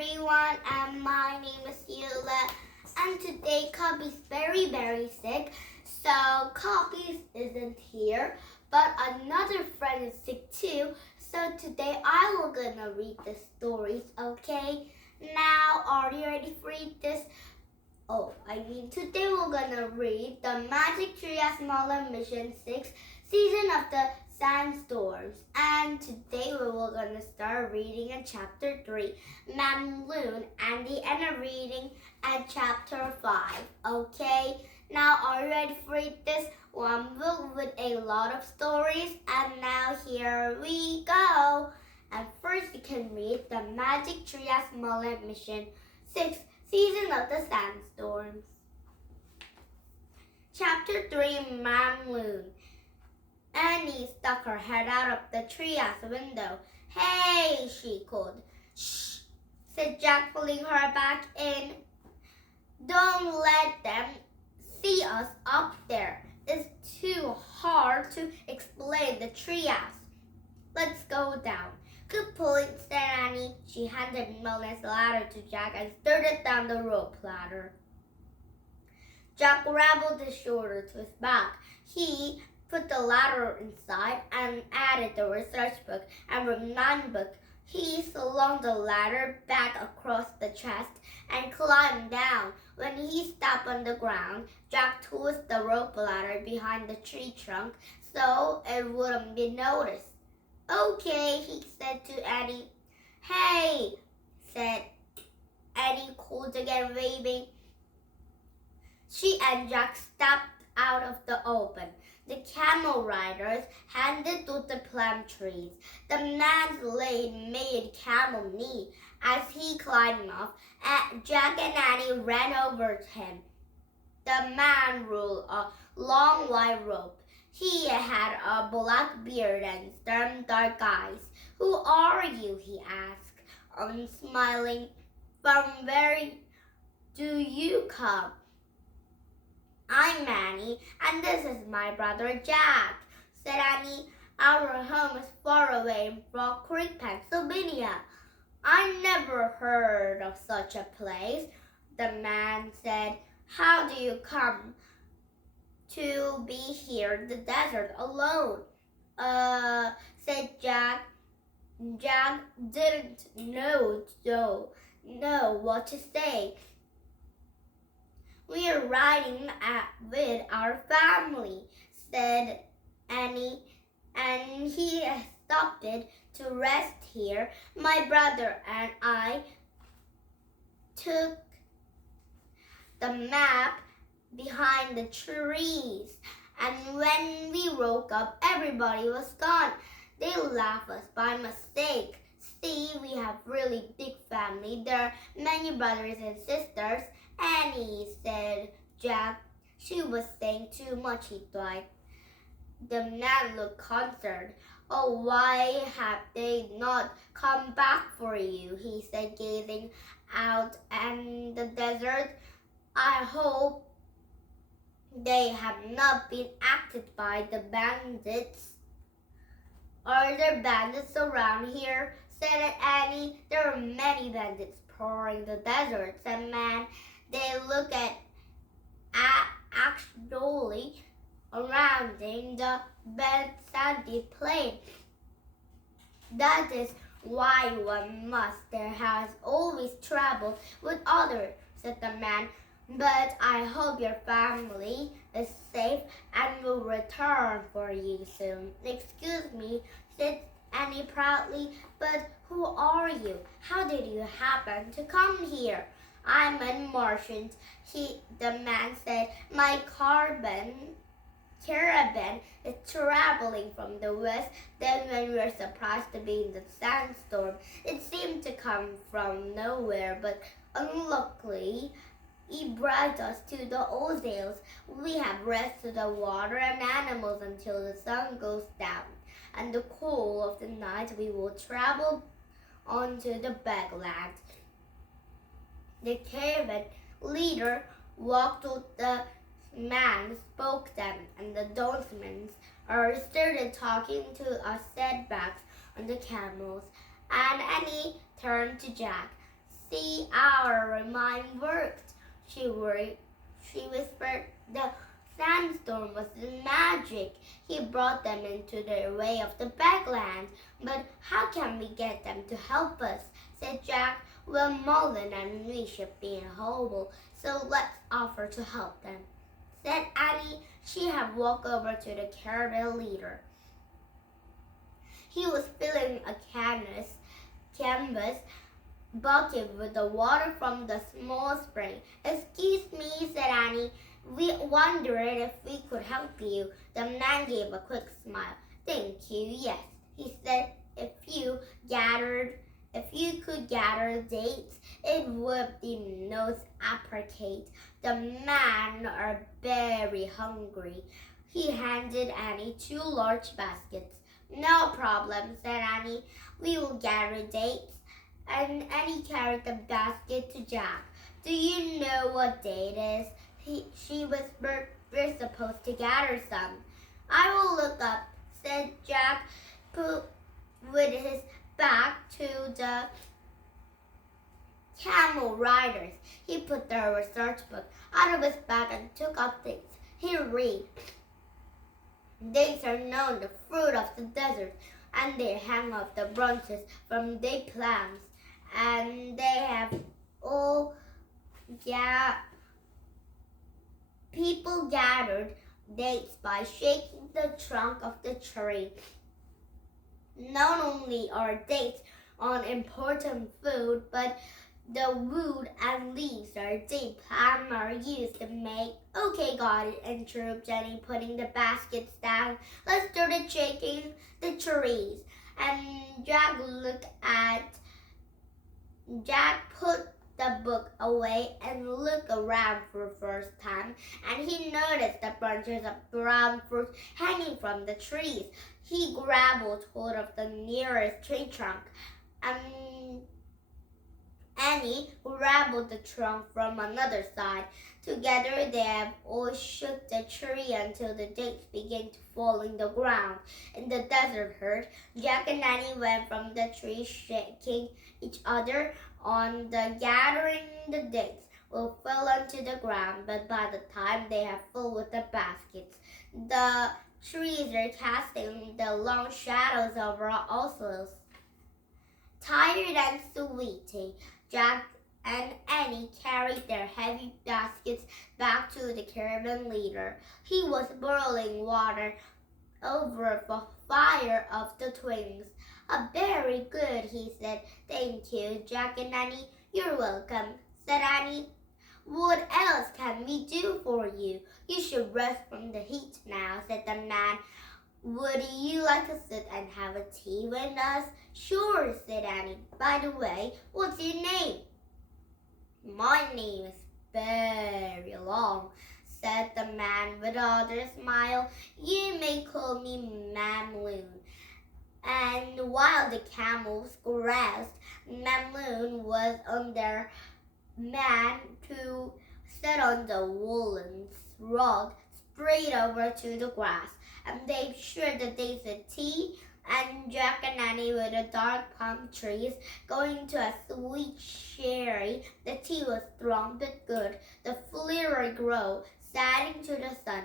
everyone, and my name is Yula. And today Copy's very sick, so Copy isn't here, but another friend is sick too. So today I will gonna read the stories, okay? Now, are you ready for this? Today we're gonna read the Magic Tree as Merlin Mission 6, Season of the Sandstorms. And today we will gonna start reading at chapter 3, Merlin, and the end of reading at chapter 5. Okay, now are you ready for this? One book with a lot of stories, and now here we go. And first you can read the Magic Tree as Merlin Mission 6, Season of the Sandstorms. Chapter 3, Merlin. Annie stuck her head out of the treehouse window. "Hey," she called. "Shh," said Jack, pulling her back in. "Don't let them see us up there. It's too hard to explain the treehouse. Let's go down." "Good point," said Annie. She handed Merlin's ladder to Jack and started down the rope ladder. Jack wrappled his shoulder to his back. He put the ladder inside and added the research book and remind book. He slung the ladder back across the chest and climbed down. When he stepped on the ground, Jack twisted the rope ladder behind the tree trunk so it wouldn't be noticed. "Okay," he said to Annie. "Hey," said Annie, called again, waving. She and Jack stepped out of the open. The camel riders handed to the plum trees. The man's leg made camel knee. As he climbed off, Jack and Annie ran over to him. The man ruled a long white rope. He had a black beard and stern dark eyes. "Who are you?" he asked, unsmiling. "From where do you come?" "I'm Annie, and this is my brother Jack," said Annie. "Our home is far away in Frog Creek, Pennsylvania." "I never heard of such a place," the man said. "How do you come to be here in the desert alone?" Said Jack. Jack didn't know what to say. "We're riding with our family," said Annie, "and he stopped to rest here. My brother and I took the map behind the trees, and when we woke up, everybody was gone. They left us by mistake. See, we have really big family. There are many brothers and sisters." "Annie," said Jack. "She was saying too much," he thought. The man looked concerned. "Oh, why have they not come back for you?" he said, gazing out in the desert. "I hope they have not been acted by the bandits." "Are there bandits around here?" said Annie. "There are many bandits prowling the desert," said man. "They look at actually surrounding the sandy plain. That is why one must. There has always trouble with others," said the man. "But I hope your family is safe and will return for you soon." "Excuse me," said Annie proudly, "but who are you? How did you happen to come here?" "I'm a merchant," the man said. "My caravan is traveling from the west. Then when we were surprised to be in the sandstorm, it seemed to come from nowhere, but unluckily it brought us to the oceans. We have rest to the water and animals until the sun goes down. And the cool of the night we will travel on to the backland." The caravan leader walked to the man, spoke them, and the donkeysmen started talking to us setbacks on the camels. And Annie turned to Jack. See, our mind worked, she whispered. The sandstorm was magic. He brought them into the way of the backland. But how can we get them to help us? Said Jack. Well, Merlin and we should be in a hobble, so let's offer to help them, said Annie. She had walked over to the caravan leader. He was filling a canvas bucket with the water from the small spring. Excuse me, said Annie. We wondered if we could help you. The man gave a quick smile. Thank you, yes, he said. If you could gather dates, it would be most appropriate. The men are very hungry. He handed Annie 2 large baskets. No problem, said Annie. We will gather dates. And Annie carried the basket to Jack. Do you know what date is? She whispered. We're supposed to gather some. I will look up, said Jack, with his back to the camel riders. He put the research book out of his bag and took up dates. He read. Dates are known the fruit of the desert, and they hang off the branches from date plants. And they have all people gathered dates by shaking the trunk of the tree. Not only are dates an important food, but the wood and leaves our date plant are used to make. Okay, got it, interrupted Jenny, putting the baskets down. Let's start shaking the trees. And Jack put the book away and looked around for the first time, and he noticed the branches of brown fruit hanging from the trees. He grabbed hold of the nearest tree trunk, and Annie grabbed the trunk from another side. Together they all shook the tree until the dates began to fall in the ground. In the desert herd, Jack and Annie went from the tree shaking each other on the gathering. The dates will fall onto the ground, but by the time they have full with the baskets, the trees are casting the long shadows over us. Tired and sweaty, Jack and Annie carried their heavy baskets back to the caravan leader. He was boiling water over the fire of the twins. Very good, he said. Thank you, Jack and Annie. You're welcome, said Annie. What else can we do for you? You should rest from the heat now, said the man. Would you like to sit and have a tea with us? Sure, said Annie. By the way, what's your name? My name is very long, said the man with another smile. You may call me Merlin. And while the camels grazed, Merlin was on their man to sit on the woolen rug spread over to the grass, and they shared the days of tea. And Jack and Annie with the dark palm trees going to a sweet sherry. The tea was strong but good. The flavor grew, standing to the sun.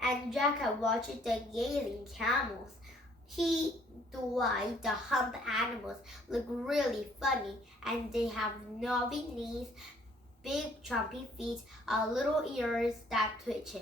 And Jack had watched the gazing camels. The hump animals look really funny, and they have knobby knees, big chompy feet, little ears that twitch.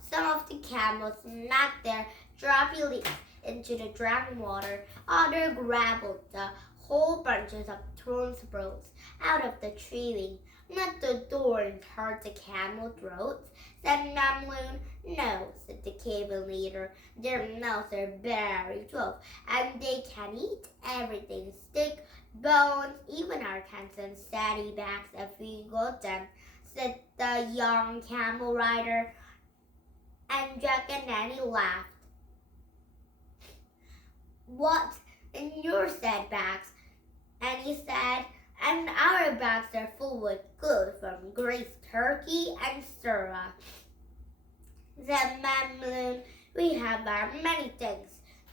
Some of the camels knocked their droppy leaves into the dragging water. Others grabbed the whole bunches of thorn sprouts out of the tree wing. Not the thorns hurt the camel throats, said Merlin. No, said the caravan leader. Their mouths are very tough, and they can eat everything, stick, bones, even our cans and saddlebags if we got them, said the young camel rider. And Jack and Annie laughed. What? In your saddlebags? Annie said. And our bags are full with good from great turkey and syrup, said Merlin. We have many things: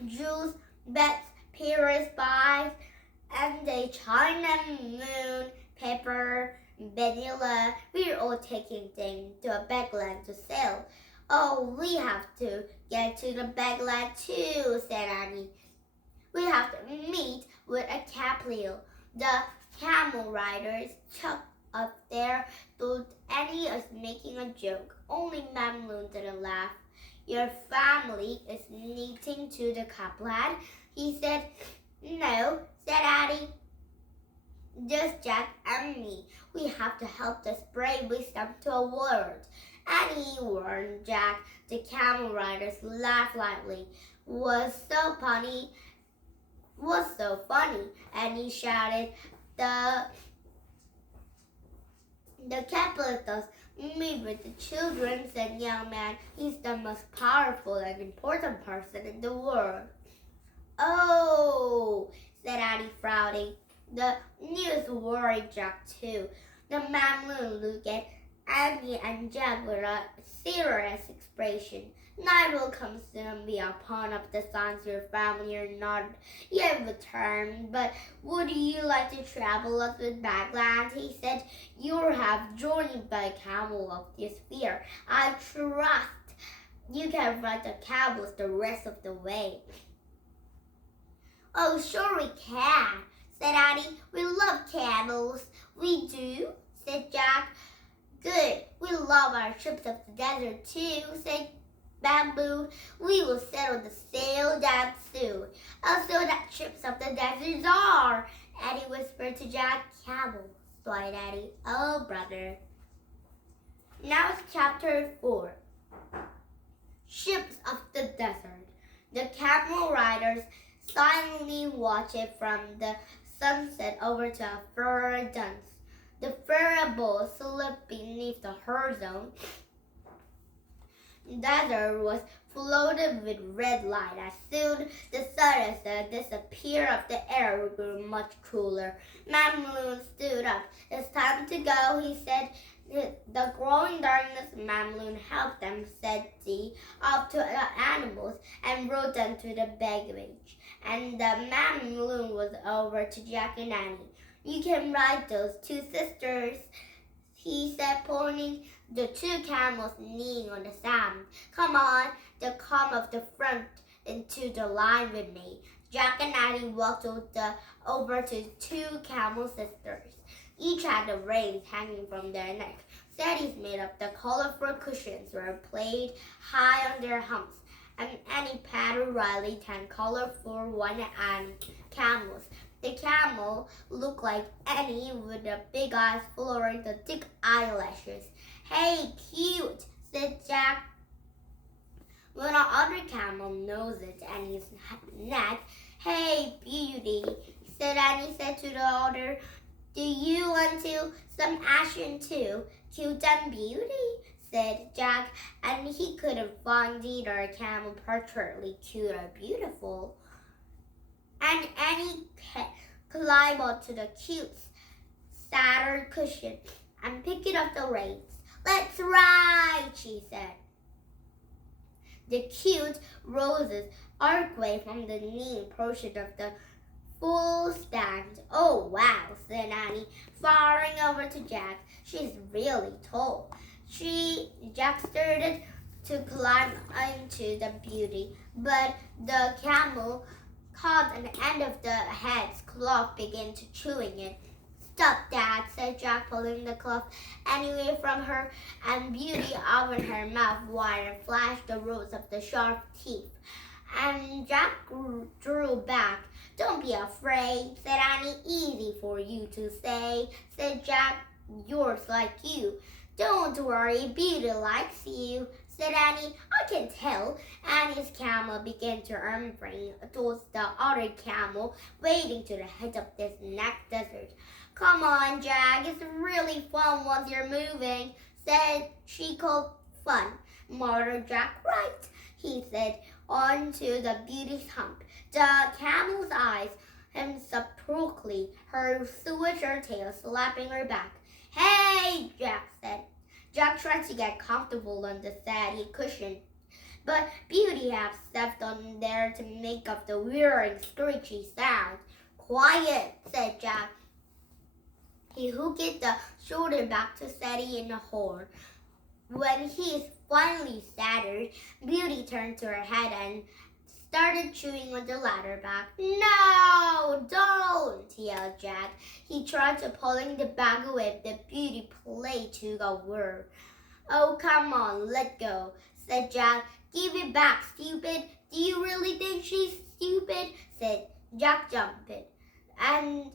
juice, beds, pears, pies, and a china moon, Skipper, Vanilla, we're all taking things to a bagland to sell. Oh, we have to get to the bagland too, said Annie. We have to meet with a capleo. The camel riders chucked up there thought Annie was making a joke. Only Merlin didn't laugh. Your family is knitting to the Kaplan, he said. No, said Annie. Just Jack and me. We have to help the brave wisdom to a world. Annie warned Jack. The camel riders laughed lightly. Was so funny. Annie shouted. The capitalists meet with the children, said young man. He's the most powerful and important person in the world. Oh, said Annie, frowning. The news worried Jack too. The man looked at Annie and Jack with a serious expression. Night will come soon, be a pawn of the sons your family are not yet returned. But would you like to travel us with Bagland? He said. You have journeyed by camel of this fear. I trust you can ride the camels the rest of the way. Oh, sure we can, said Annie. We love camels. We do, said Jack. Good. We love our trips of the desert too, said Bamboo. We will settle the sail down soon. Also, that trips of the desert are, Annie whispered to Jack. Camels, sighed Annie. Oh, brother. Now it's chapter 4. Ships of the desert. The camel riders silently watched it from the sunset over to a fur dance. The fur bull slipped beneath the horizon. The desert was flooded with red light. As soon the sun disappeared up, the air grew much cooler. Merlin stood up. It's time to go, he said. The growing darkness, Merlin helped them set up to the animals and rode them to the baggage. And the Merlin was over to Jack and Annie. You can ride those two sisters, he said, pointing the two camels kneeling on the sand. Come on, they come up the front into the line with me. Jack and Annie walked over to two camel sisters. Each had the reins hanging from their neck. Seddies made up the colorful cushions were played high on their humps, and Annie patted Riley 10 colorful one-eyed camels. The camel looked like Annie with the big eyes following the thick eyelashes. Hey, cute, said Jack. When the other camel nosed at Annie's neck, hey, beauty, said Annie said to the other. Do you want some action too? Cute and beauty, said Jack, and he couldn't find either camel particularly cute or beautiful. And Annie climbed onto the cute saddle cushion and picked up the reins. Let's ride, she said. The cute roses arched away from the knee portion of the full stand. Oh, wow, said Annie, firing over to Jack. She's really tall. Jack started to climb into the beauty, but the camel caught an end of the head's cloth, began to chewing it. Stop that, said Jack, pulling the cloth anyway from her, and Beauty opened her mouth wide and flashed the rows of the sharp teeth. And Jack drew back. Don't be afraid, said Annie. Easy for you to say, said Jack. Yours like you. Don't worry, Beauty likes you, said Annie. I can tell. Annie's camel began to bring towards the other camel, wading to the head of this next desert. Come on, Jack, it's really fun once you're moving, said she. Called fun. Murder Jack, right, he said, onto the Beauty's hump. The camel's eyes sepulchrally, her switcher tail slapping her back. Hey, Jack said. Jack tried to get comfortable on the saddy cushion, but Beauty had stepped on there to make up the whirring, screechy sound. Quiet, said Jack. He hooked the shoulder back to steady in the horn. When he finally started, Beauty turned to her head and started chewing on the ladder back. No, don't, yelled Jack. He tried to pulling the bag away, but Beauty played too aware. Oh, come on, let go, said Jack. Give it back, stupid. Do you really think she's stupid? Said Jack, jumping. And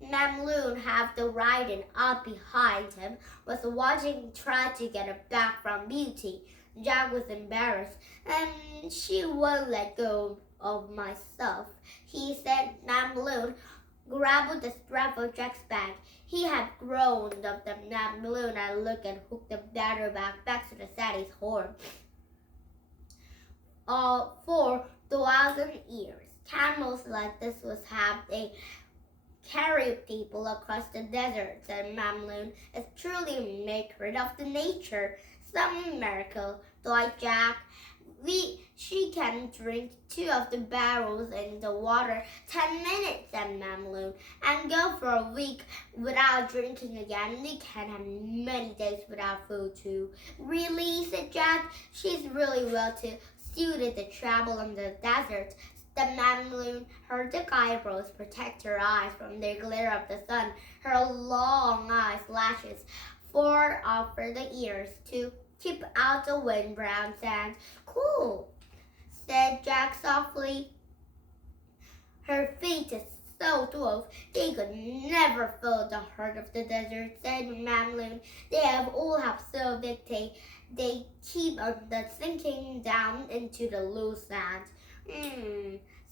Merlin, half the riding up behind him, was watching him try to get it back from Beauty. Jack was embarrassed, and she won't let go of myself, he said. Merlin grabbed the strap of Jack's bag. He had grown up the Merlin and looked and hooked the ladder back to the saddle's horn. For 2,000 years, camels like this was how they carry people across the desert, said Merlin. It's truly a miracle of the nature. Some miracle, like Jack. She can drink 2 of the barrels in the water 10 minutes, said Merlin, and go for a week without drinking again. We can have many days without food too. Really, said Jack. She's really well suited to travel in the desert. The Merlin, her thick eyebrows protect her eyes from the glare of the sun. Her long eyelashes far over the ears to keep out the wind. Brown sand. Cool, said Jack softly. Her feet is so tough they could never feel the heart of the desert, said Merlin. They all have so big they keep on the sinking down into the loose sand.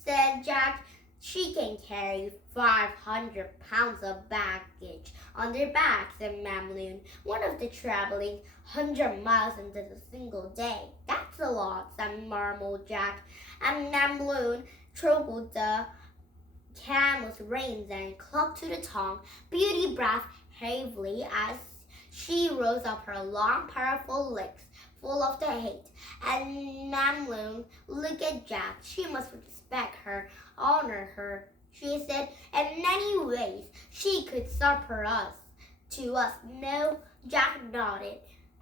Said Jack. She can carry 500 pounds of baggage on their backs, said Merlin. One of the traveling 100 miles in a single day. That's a lot, said murmured Jack. And Merlin trickled the camel's reins and clucked to the tongue. Beauty breathed heavily as she rose up her long, powerful legs, full of the hate. And Merlin looked at Jack. She must respect her, honor her, she said. In many ways, she could surprise to us. No, Jack nodded,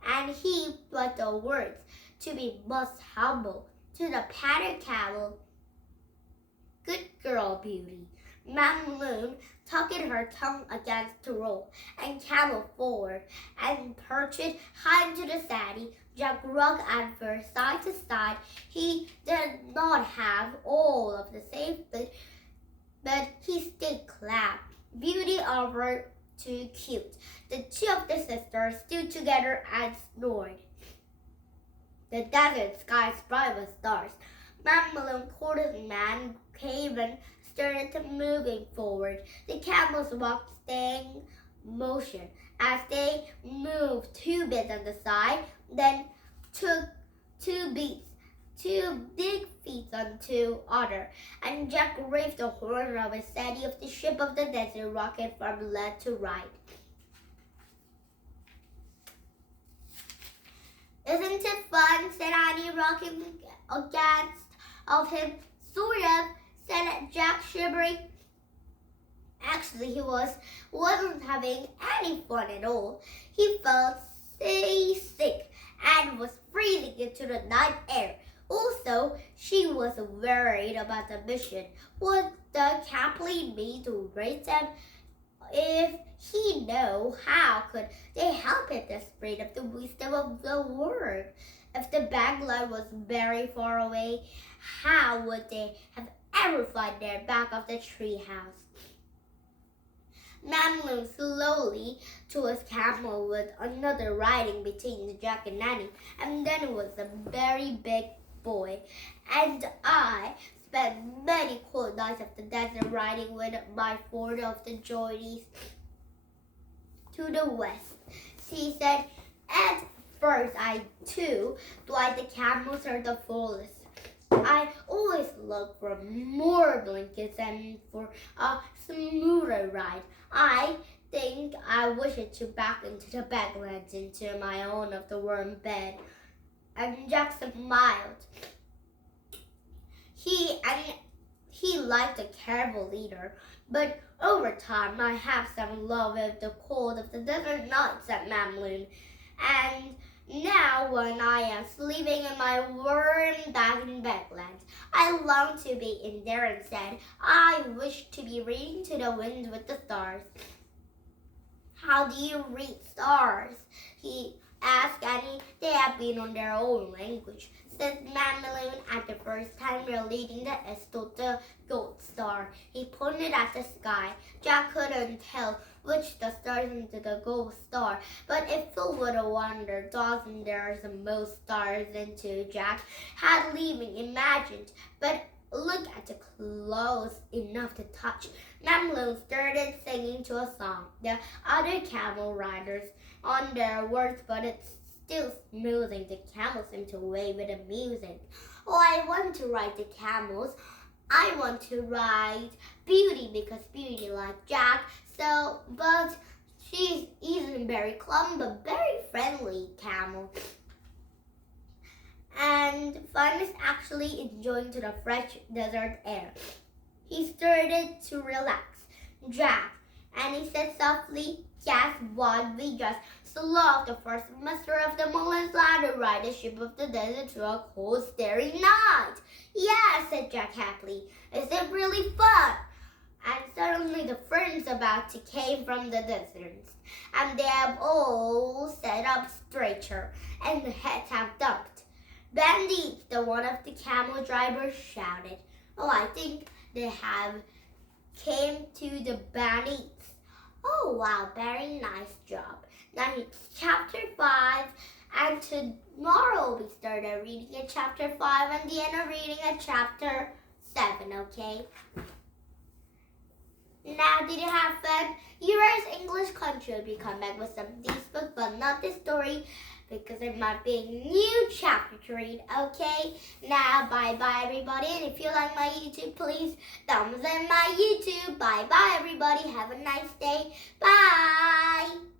and he put the words to be most humble to the padded camel. Good girl, Beauty. Merlin tucked her tongue against the rope and camel forward and perched high into the saddle. Jack rocked Adver side to side. He did not have all of the safety, but he stayed calm. Beauty over too cute. The 2 of the sisters stood together and snored. The desert sky is bright with stars. Merlin called his man came and started moving forward. The camels walked, staying motion as they moved 2 bits on the side, then took 2 beats, 2 big feet onto other, and Jack waved the horn of his steady of the ship of the desert rocket from left to right. Isn't it fun, said Annie, rocking against of him. Sort of, said Jack, shivering. Actually, he wasn't having any fun at all. He felt sick and was freezing into the night air. Also, she was worried about the mission. Would the captain mean to raise them? If he knew, how could they help it to spread of the wisdom of the word? If the bagline was very far away, how would they have ever find their back of the treehouse? Merlin slowly to his camel with another riding between Jack and Nanny, and then it was a very big boy. And I spent many cold nights of the desert riding with my Ford of the journeys to the west, she said. At first I too thought the camels are the fullest. I always look for more blankets and for a smoother ride. I think I wish it to back into the backlands into my own of the warm bed. And Jack smiled. He liked a careful leader, but Over time, I have some love with the cold of the desert nights, said Merlin. And now, when I am sleeping in my warm, dark bedland, I long to be in there instead. I wish to be reading to the wind with the stars. How do you read stars? He asked Annie. They have been on their own language, said Merlin. At the first time we are reading the the gold star. He pointed at the sky. Jack couldn't tell which the stars into the gold star, but if Phil would have wondered, doesn't there's the most stars into Jack had even imagined. But look at the close enough to touch. Merlin started singing to a song. The other camel riders on their words, but it's still smoothing the camels into wave with the music. Oh, I want to ride the camels. I want to ride Beauty because Beauty like Jack. So, but she isn't very clumsy, but very friendly camel. And Fun is actually enjoying to the fresh desert air. He started to relax. Jack, and he said softly, "Yes, what we just saw the first semester of the Merlin's ladder ride the ship of the desert through a cold, starry night." "Yes," said Jack happily. "Is it really fun?" And suddenly the ferns about to came from the distance, and they have all set up straighter, and the heads have dumped. "Bandits," the one of the camel drivers shouted. "Oh, I think they have came to the bandits." "Oh, wow, very nice job." Now it's chapter 5, and tomorrow we started reading at chapter 5 and the end of reading at chapter 7, okay? Now, did you have fun? Yours English country will be come back with some of these books, but not this story, because there might be a new chapter to read, okay? Now, bye-bye, everybody. And if you like my YouTube, please thumbs in my YouTube. Bye-bye, everybody. Have a nice day. Bye.